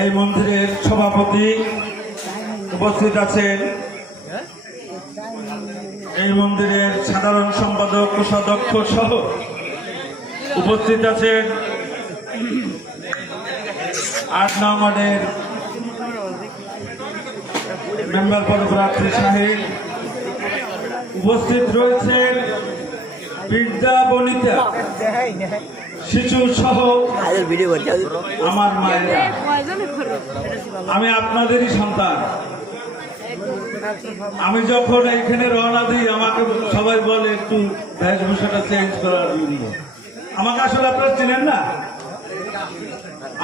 এই মন্দিরের সভাপতি উপস্থিত আছেন। এই মন্দিরের সাধারণ সম্পাদক, কোষাধ্যক্ষ সহ উপস্থিত আছেন। আট নং ওয়ার্ডের মেম্বার পদপ্রার্থী সাহেব উপস্থিত রয়েছেন। বিদ্যা বনিতা। শিশু সহ আমার মায়েরা। আমি আপনাদেরই সন্তান। আমি যখন এখানে রওনা দিই আমাকে সবাই বলে একটু বেশভূষাটা চেঞ্জ করার জন্য। আমাকে আসলে আপনারা চেনেন না?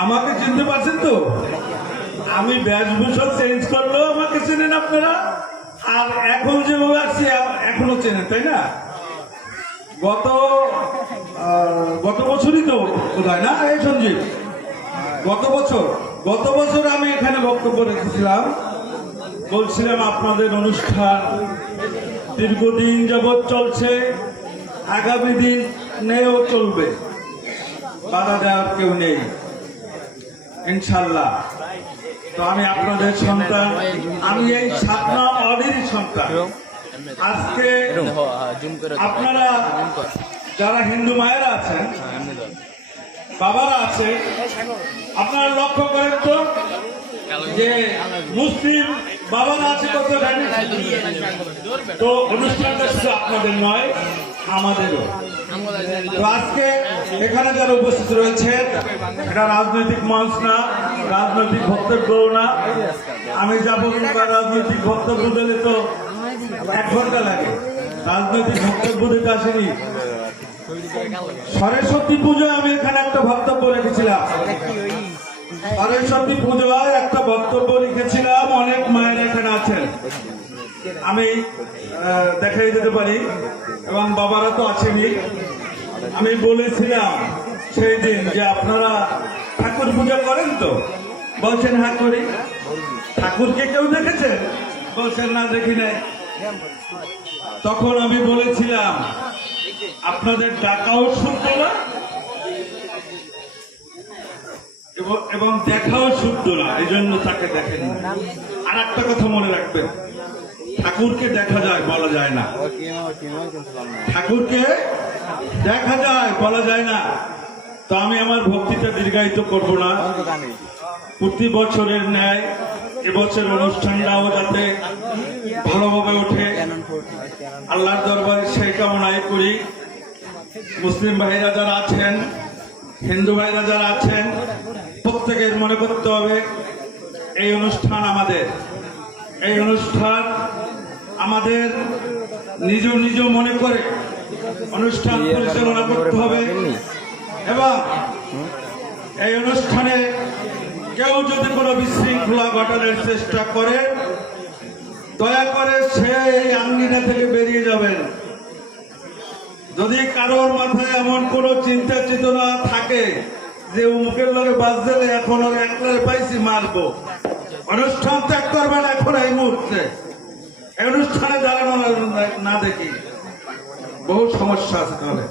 আমাকে চিনতে পারছেন তো? আমি বেশভূষা চেঞ্জ করলেও আমাকে চেনেন আপনারা? আর এখন যেভাবে আসছি এখনও চেনেন তাই না? গত গত বছরই তো কোথায় না এই সঞ্জীব? গত বছর। গত বছর আমি এখানে বক্তব্য রেখেছিলাম। বলছিলাম আপনাদের অনুষ্ঠান দীর্ঘদিন যাবৎ চলছে আগামী দিনেও চলবে। বাধা দেওয়ার কেউ নেই ইনশাল্লাহ। তো আমি আপনাদের সন্তান আমি এই সাতনা অডেরই সন্তান। আজকে আপনারা যারা হিন্দু মায়েরা আছেন, বাবারা আছে, আপনারা লক্ষ্য করেন তো যে মুসলিম বাবারা আছে কত জানেন তো অনুষ্ঠানটা শুধু আপনাদের নয়, আমাদেরও। তো আজকে এখানে যারা উপস্থিত রয়েছেন, এটা রাজনৈতিক মঞ্চ না, রাজনৈতিক বক্তব্য না। আমি যাব রাজনৈতিক বক্তব্য দিলে তো এক ঘণ্টা লাগে। রাজনৈতিক বক্তব্য দিতে আসেনি। সরস্বতী পুজোয় আমি এখানে একটা বক্তব্য রেখেছিলাম। সরস্বতী পুজোয় একটা বক্তব্য লিখেছিলাম অনেক মায়ের এখানে আছেন। আমি দেখাই যেতে পারি, এবং বাবারা তো আছেনই। আমি বলেছিলাম সেই দিন যে আপনারা ঠাকুর পূজা করেন তো? বলছেন হ্যাঁ করি। ঠাকুরকে কেউ দেখেছেন? বলছেন, না, দেখি নাই। তখন আমি বলেছিলাম আপনাদের ডাকাও শুদ্ধ না, এবং দেখাও শুদ্ধ না এই জন্য তাকে দেখেন। আর একটা কথা মনে রাখবেন, ঠাকুরকে দেখা যায় বলা যায় না। ঠাকুরকে দেখা যায় বলা যায় না। তো আমি আমার ভক্তিটা দীর্ঘায়িত করব না। প্রতি বছরের ন্যায়, এবছর অনুষ্ঠানটাও যাতে ভালোভাবে ওঠে। আল্লাহর দরবারে সেই কামনাই করি। মুসলিম ভাইরা যারা আছেন, হিন্দু ভাইরা যারা আছেন, প্রত্যেকের মনে করতে হবে, এই অনুষ্ঠান আমাদের। এই অনুষ্ঠান আমাদের নিজ নিজ মনে করে অনুষ্ঠান পরিচালনা করতে হবে। এবং এই অনুষ্ঠানে কেউ যদি কোনো বিশৃঙ্খলা ঘটানোর চেষ্টা করে, দয়া করে সে আঙ্গিনা থেকে বেরিয়ে যাবেন। যদি কারোর মাথায় এমন কোন চিন্তা চেতনা থাকে যে মুখের লগে বাস দিলে এখন ওর একলারে পাইছি মারবো। অনুষ্ঠান ত্যাগ করবেন এখন এই মুহূর্তে। অনুষ্ঠানে দাঁড়ানো না- না দেখি। বহু সমস্যা আছে তাহলে।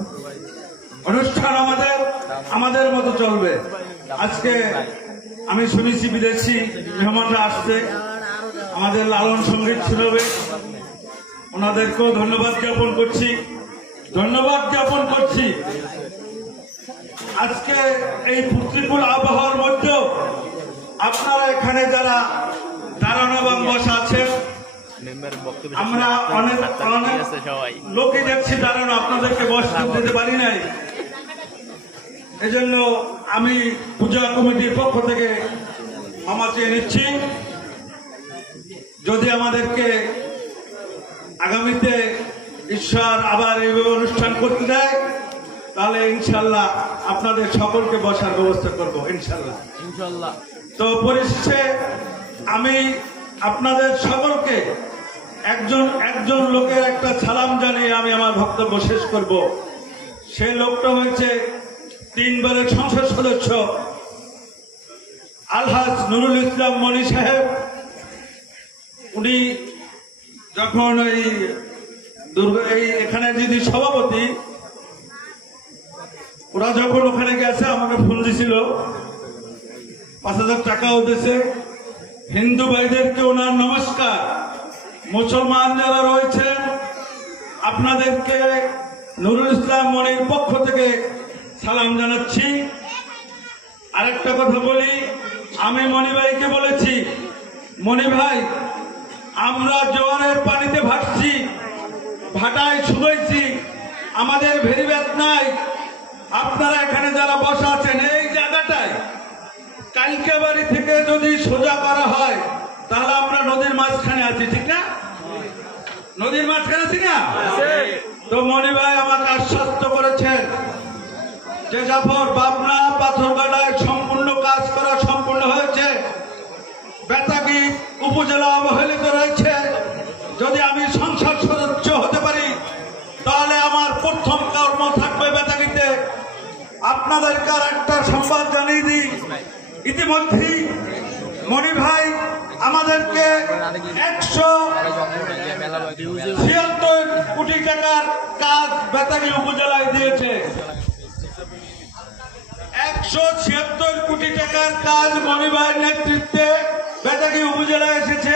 অনুষ্ঠান আমাদের আমাদের মতো চলবে। আজকে আমি শুনেছি বিদেশি মেহমানরা আসছে। আমাদের লালন সংগীত শুনবে। ওনাদেরকেও ধন্যবাদ জ্ঞাপন করছি। ধন্যবাদ জ্ঞাপন করছি। আজকে এই প্রতিকূল আবহাওয়ার মধ্যেও আপনারা এখানে যারা দাঁড়ানো এবং বসা আছেন আমরা অনেক অনেক লোকে দেখছি দাঁড়ানো আপনাদেরকে বসতে দিতে পারি নাই। এজন্য আমি পূজা কমিটির পক্ষ থেকে ক্ষমা চেয়ে নিচ্ছি। যদি আমাদেরকে আগামীতে ঈশ্বর আবার এইভাবে অনুষ্ঠান করতে দেয় তাহলে ইনশাল্লাহ আপনাদের সকলকে বসার ব্যবস্থা করব ইনশাল্লাহ। ইনশাল্লাহ। তো পরিশেষে আমি আপনাদের সকলকে একজন একজন লোকের একটা সালাম জানিয়ে আমি আমার বক্তব্য শেষ করব। সেই লোকটা হয়েছে তিনবারের সংসদ সদস্য আলহাজ নুরুল ইসলাম মনি সাহেব। উনি যখন এই দুর্গা, এই এখানে যদি সভাপতি, ওরা যখন ওখানে গেছে, আমাকে ফোন দিছিল। পাঁচ হাজার টাকাও দিয়েছে হিন্দু ভাইদেরকে ওনার নমস্কার। মুসলমান যারা রয়েছেন, আপনাদেরকে নুরুল ইসলাম মনির পক্ষ থেকে সালাম জানাচ্ছি। আরেকটা কথা বলি, আমি মণি ভাইকে বলেছি, মণি ভাই আমরা জোয়ারের পানিতে ভাসছি, ভাটায় শুধুইছি আমাদের ভেরিব্যাত নাই আপনারা এখানে যারা বসা আছেন, এই জায়গাটায় কালকে বাড়ি থেকে যদি সোজা করা হয়, তাহলে আমরা নদীর মাঝখানে আছি, ঠিক না? নদীর মাঝখানে আছি না? তো মণি ভাই আমাকে আশ্বস্ত করেছেন যে জাফর পাবনা পাথরঘাটায় সম্পূর্ণ কাজ করা সম্পূর্ণ হয়েছে। বেতাগি উপজেলা অবহেলিত রয়েছে যদি আমি সংসদ সদস্য হতে পারি তাহলে আমার প্রথম কর্ম থাকবে বেতাগিতে আপনাদেরকে আর একটা সংবাদ জানিয়ে দিই। ইতিমধ্যেই মণি ভাই আমাদেরকে একশো ছিয়াত্তর কোটি টাকার কাজ বেতাগি উপজেলায় দিয়েছে। একশো ছিয়াত্তর কোটি টাকার কাজ মণিবাইয়ের নেতৃত্বে বেতাগি উপজেলায় এসেছে।